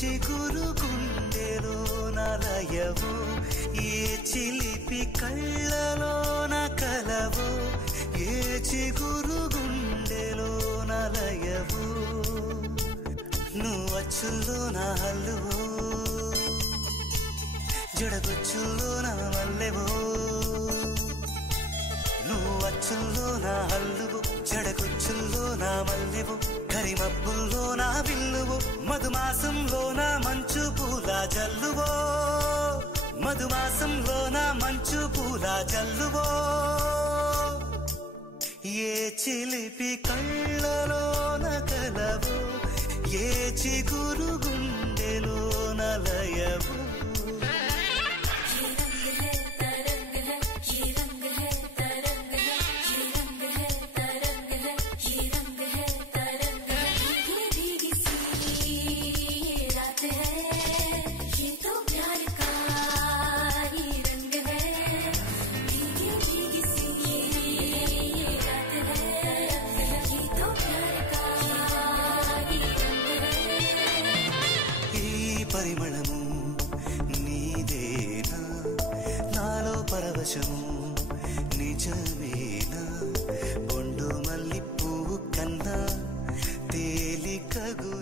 చిగురు గుండెలో నలయవు ఏ చిలిపి కళ్ళలోన కలవు ఏ చిగురు గుండెలో నలయవు నువ్వు అచ్చుల్లో నా హల్లువో జడగుచ్చుల్లో నా మల్లెవో నువ్వు అచ్చుల్లో నా హల్లువో జడగుచ్చుల్లో నా మల్లెవో కరిమబ్బుల్లో నా విల్లువో మధుమాసంలో నా మంచు పూల జల్లువో మధుమాసంలో నా మంచు పూల జల్లువో ఏ చిలిపి కళ్ళలోన కలవు ఏ చిగురు గుండెలో నలయవు పరిమళము నీదేనా నాలో పరవశము నిజమేనా బొండు మల్లి పువ్వు కన్నా తేలికగు